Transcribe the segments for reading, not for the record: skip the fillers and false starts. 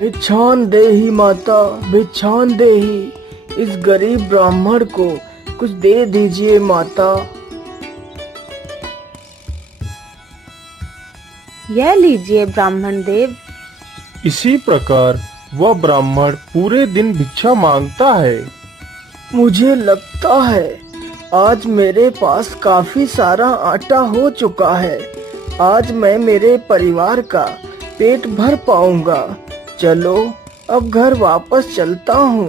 भिक्षान देही माता, भिक्षान देही। इस गरीब ब्राह्मण को कुछ दे दीजिए माता। यह लीजिए ब्राह्मण देव। इसी प्रकार वह ब्राह्मण पूरे दिन भिक्षा मांगता है। मुझे लगता है आज मेरे पास काफी सारा आटा हो चुका है। आज मैं मेरे परिवार का पेट भर पाऊंगा। चलो अब घर वापस चलता हूँ।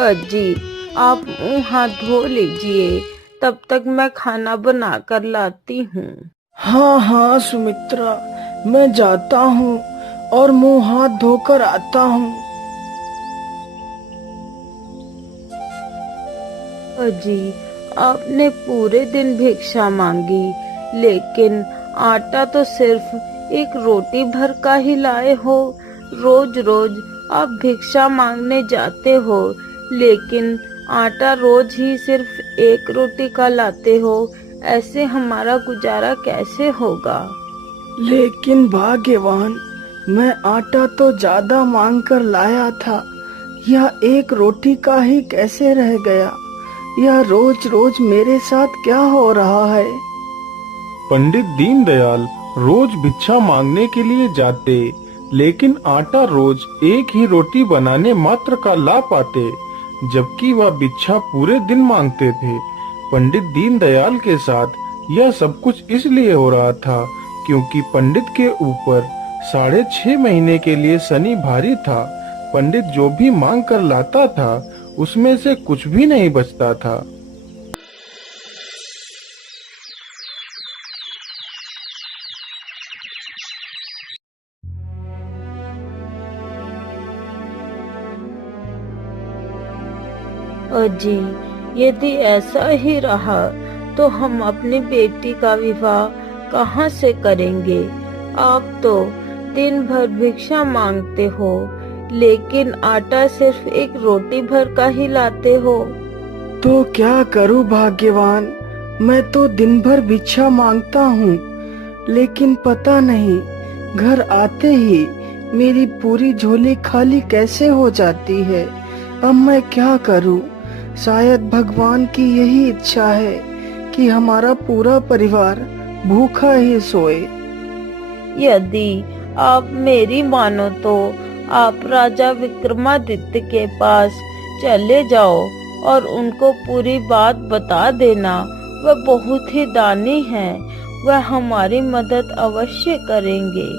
अजी, आप मुंह हाथ धो लीजिए, तब तक मैं खाना बना कर लाती हूँ। हाँ हाँ सुमित्रा, मैं जाता हूँ और मुंह हाथ धोकर आता हूँ। अजी, आपने पूरे दिन भिक्षा मांगी, लेकिन आटा तो सिर्फ एक रोटी भर का ही लाए हो। रोज रोज आप भिक्षा मांगने जाते हो, लेकिन आटा रोज ही सिर्फ एक रोटी का लाते हो। ऐसे हमारा गुजारा कैसे होगा? लेकिन भाग्यवान, मैं आटा तो ज्यादा मांग कर लाया था। यह एक रोटी का ही कैसे रह गया? यह रोज रोज मेरे साथ क्या हो रहा है? पंडित दीनदयाल रोज भिक्षा मांगने के लिए जाते, लेकिन आटा रोज एक ही रोटी बनाने मात्र का ला पाते, जबकि वह भिक्षा पूरे दिन मांगते थे। पंडित दीनदयाल के साथ यह सब कुछ इसलिए हो रहा था क्योंकि पंडित के ऊपर 6.5 महीने के लिए शनि भारी था। पंडित जो भी मांग कर लाता था उसमें से कुछ भी नहीं बचता था। अजी, यदि ऐसा ही रहा तो हम अपनी बेटी का विवाह कहाँ से करेंगे? आप तो दिन भर भिक्षा मांगते हो, लेकिन आटा सिर्फ एक रोटी भर का ही लाते हो। तो क्या करूं भाग्यवान, मैं तो दिन भर भिक्षा मांगता हूँ, लेकिन पता नहीं घर आते ही मेरी पूरी झोली खाली कैसे हो जाती है। अब मैं क्या करूं? शायद भगवान की यही इच्छा है कि हमारा पूरा परिवार भूखा ही सोए। यदि आप मेरी मानो तो आप राजा विक्रमादित्य के पास चले जाओ और उनको पूरी बात बता देना। वह बहुत ही दानी हैं, वह हमारी मदद अवश्य करेंगे।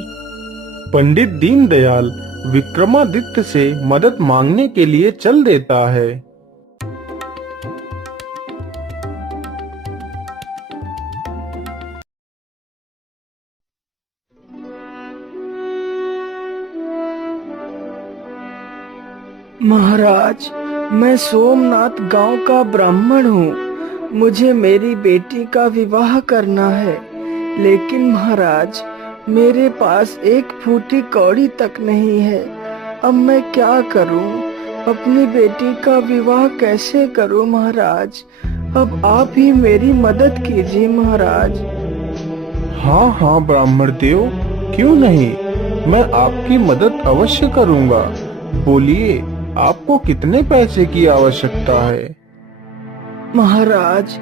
पंडित दीनदयाल विक्रमादित्य से मदद मांगने के लिए चल देता है। महाराज, मैं सोमनाथ गांव का ब्राह्मण हूँ। मुझे मेरी बेटी का विवाह करना है, लेकिन महाराज मेरे पास एक फूटी कौड़ी तक नहीं है। अब मैं क्या करूँ? अपनी बेटी का विवाह कैसे करूँ महाराज? अब आप ही मेरी मदद कीजिए महाराज। हाँ हाँ ब्राह्मण देव, क्यों नहीं, मैं आपकी मदद अवश्य करूँगा। बोलिए, आपको कितने पैसे की आवश्यकता है? महाराज,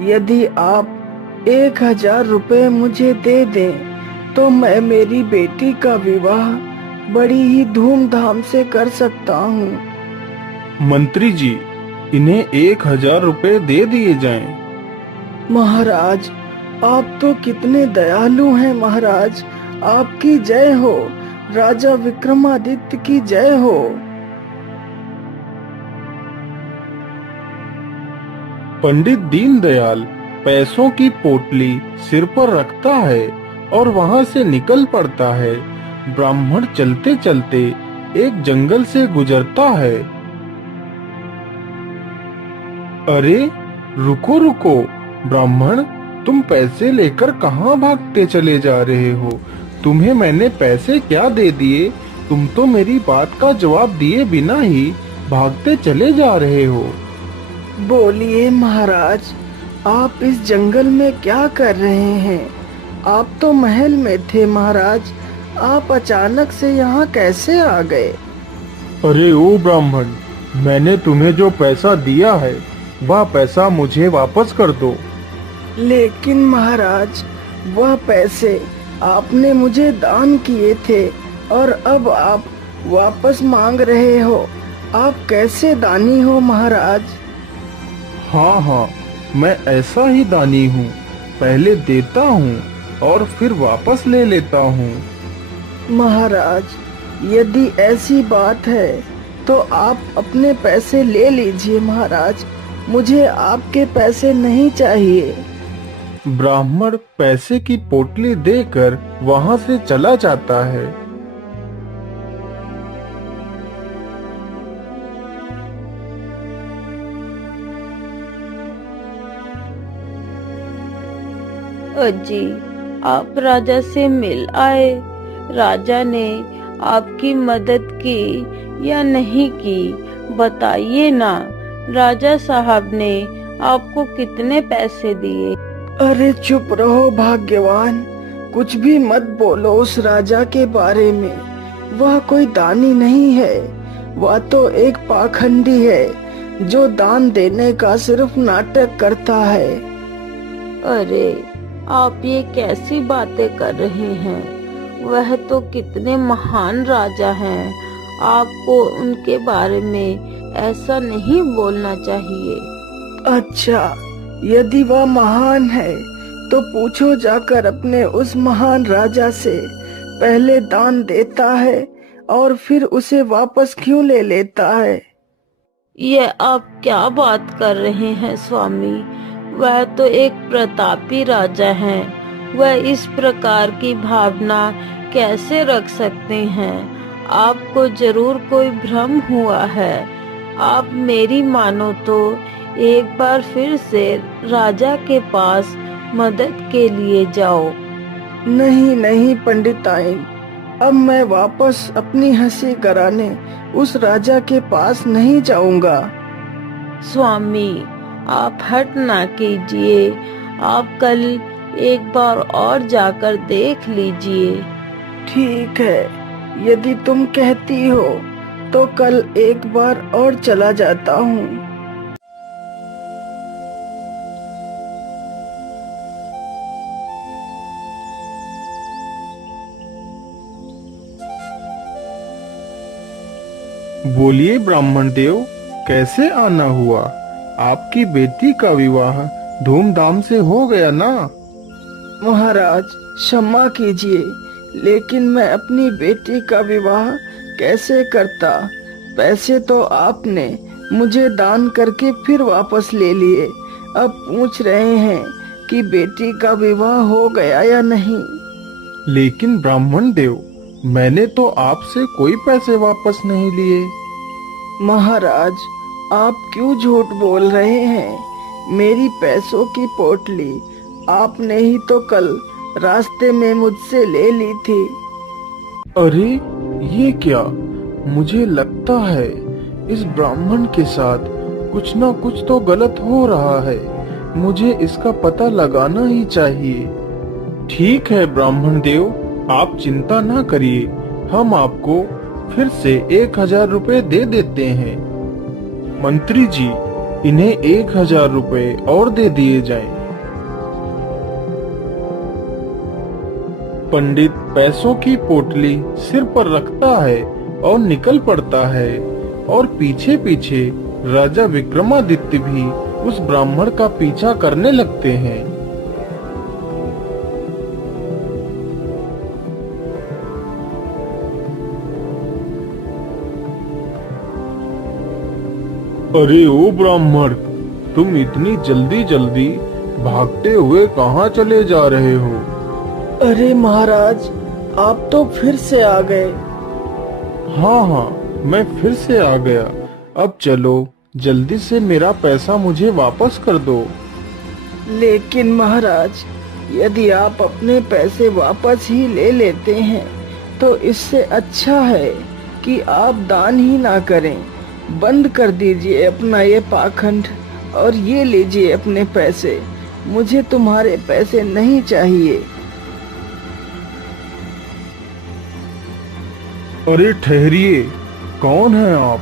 यदि आप 1000 रुपए मुझे दे दें तो मैं मेरी बेटी का विवाह बड़ी ही धूमधाम से कर सकता हूँ। मंत्री जी, इन्हें 1000 रुपए दे दिए जाएं। महाराज, आप तो कितने दयालु हैं महाराज। आपकी जय हो, राजा विक्रमादित्य की जय हो। पंडित दीनदयाल पैसों की पोटली सिर पर रखता है और वहां से निकल पड़ता है। ब्राह्मण चलते चलते एक जंगल से गुजरता है। अरे रुको रुको ब्राह्मण, तुम पैसे लेकर कहाँ भागते चले जा रहे हो? तुम्हें मैंने पैसे क्या दे दिए? तुम तो मेरी बात का जवाब दिए बिना ही भागते चले जा रहे हो। बोलिए महाराज, आप इस जंगल में क्या कर रहे हैं? आप तो महल में थे महाराज, आप अचानक से यहाँ कैसे आ गए? अरे ओ ब्राह्मण, मैंने तुम्हें जो पैसा दिया है वह पैसा मुझे वापस कर दो। लेकिन महाराज, वह पैसे आपने मुझे दान किए थे और अब आप वापस मांग रहे हो। आप कैसे दानी हो महाराज? हाँ, मैं ऐसा ही दानी हूँ। पहले देता हूँ और फिर वापस ले लेता हूँ। महाराज, यदि ऐसी बात है तो आप अपने पैसे ले लीजिए महाराज, मुझे आपके पैसे नहीं चाहिए। ब्राह्मण पैसे की पोटली देकर वहाँ से चला जाता है। अजी, आप राजा से मिल आए? राजा ने आपकी मदद की या नहीं की, बताइए ना। राजा साहब ने आपको कितने पैसे दिए? अरे चुप रहो भाग्यवान, कुछ भी मत बोलो उस राजा के बारे में। वह कोई दानी नहीं है, वह तो एक पाखंडी है जो दान देने का सिर्फ नाटक करता है। अरे, आप ये कैसी बातें कर रहे हैं? वह तो कितने महान राजा हैं। आपको उनके बारे में ऐसा नहीं बोलना चाहिए। अच्छा, यदि वह महान है तो पूछो जाकर अपने उस महान राजा से। पहले दान देता है और फिर उसे वापस क्यों ले लेता है? ये आप क्या बात कर रहे हैं स्वामी? वह तो एक प्रतापी राजा हैं। वह इस प्रकार की भावना कैसे रख सकते हैं? आपको जरूर कोई भ्रम हुआ है। आप मेरी मानो तो एक बार फिर से राजा के पास मदद के लिए जाओ। नहीं नहीं पंडिताइन, अब मैं वापस अपनी हंसी कराने उस राजा के पास नहीं जाऊंगा। स्वामी, आप हट ना कीजिए। आप कल एक बार और जाकर देख लीजिए। ठीक है, यदि तुम कहती हो तो कल एक बार और चला जाता हूँ। बोलिए ब्राह्मण देव, कैसे आना हुआ? आपकी बेटी का विवाह धूमधाम से हो गया ना? महाराज क्षमा कीजिए, लेकिन मैं अपनी बेटी का विवाह कैसे करता? पैसे तो आपने मुझे दान करके फिर वापस ले लिए। अब पूछ रहे हैं कि बेटी का विवाह हो गया या नहीं। लेकिन ब्राह्मण देव, मैंने तो आपसे कोई पैसे वापस नहीं लिए। महाराज, आप क्यों झूठ बोल रहे हैं? मेरी पैसों की पोटली आपने ही तो कल रास्ते में मुझसे ले ली थी। अरे ये क्या? मुझे लगता है इस ब्राह्मण के साथ कुछ ना कुछ तो गलत हो रहा है। मुझे इसका पता लगाना ही चाहिए। ठीक है ब्राह्मण देव, आप चिंता ना करिए, हम आपको फिर से 1000 रुपए दे देते हैं। मंत्री जी, इन्हें 1000 रुपए और दे दिए जाएं। पंडित पैसों की पोटली सिर पर रखता है और निकल पड़ता है, और पीछे पीछे राजा विक्रमादित्य भी उस ब्राह्मण का पीछा करने लगते हैं। अरे ओ ब्राह्मण, तुम इतनी जल्दी जल्दी भागते हुए कहाँ चले जा रहे हो? अरे महाराज, आप तो फिर से आ गए। हाँ, मैं फिर से आ गया। अब चलो, जल्दी से मेरा पैसा मुझे वापस कर दो। लेकिन महाराज, यदि आप अपने पैसे वापस ही ले लेते हैं तो इससे अच्छा है कि आप दान ही ना करें। बंद कर दीजिए अपना ये पाखंड और ये लीजिए अपने पैसे। मुझे तुम्हारे पैसे नहीं चाहिए। अरे ठहरिए, कौन है आप?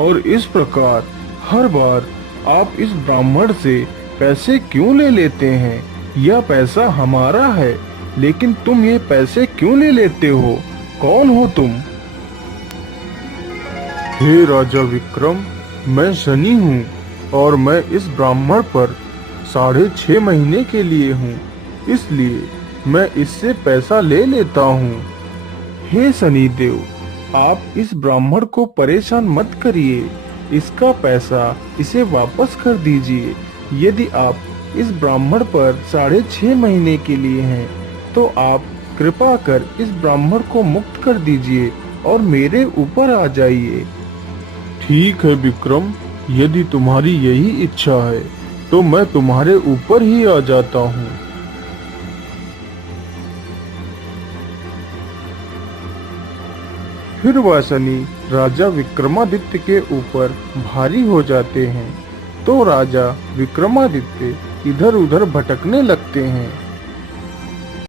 और इस प्रकार हर बार आप इस ब्राह्मण से पैसे क्यों ले लेते हैं? यह पैसा हमारा है, लेकिन तुम ये पैसे क्यों ले लेते हो? कौन हो तुम? हे राजा विक्रम, मैं शनि हूँ और मैं इस ब्राह्मण पर 6.5 महीने के लिए हूँ, इसलिए मैं इससे पैसा ले लेता हूँ। हे शनिदेव, आप इस ब्राह्मण को परेशान मत करिए, इसका पैसा इसे वापस कर दीजिए। यदि आप इस ब्राह्मण पर 6.5 महीने के लिए हैं, तो आप कृपा कर इस ब्राह्मण को मुक्त कर दीजिए और मेरे ऊपर आ जाइए। ठीक है विक्रम, यदि तुम्हारी यही इच्छा है तो मैं तुम्हारे ऊपर ही आ जाता हूँ। फिर वह शनि राजा विक्रमादित्य के ऊपर भारी हो जाते हैं, तो राजा विक्रमादित्य इधर उधर भटकने लगते हैं।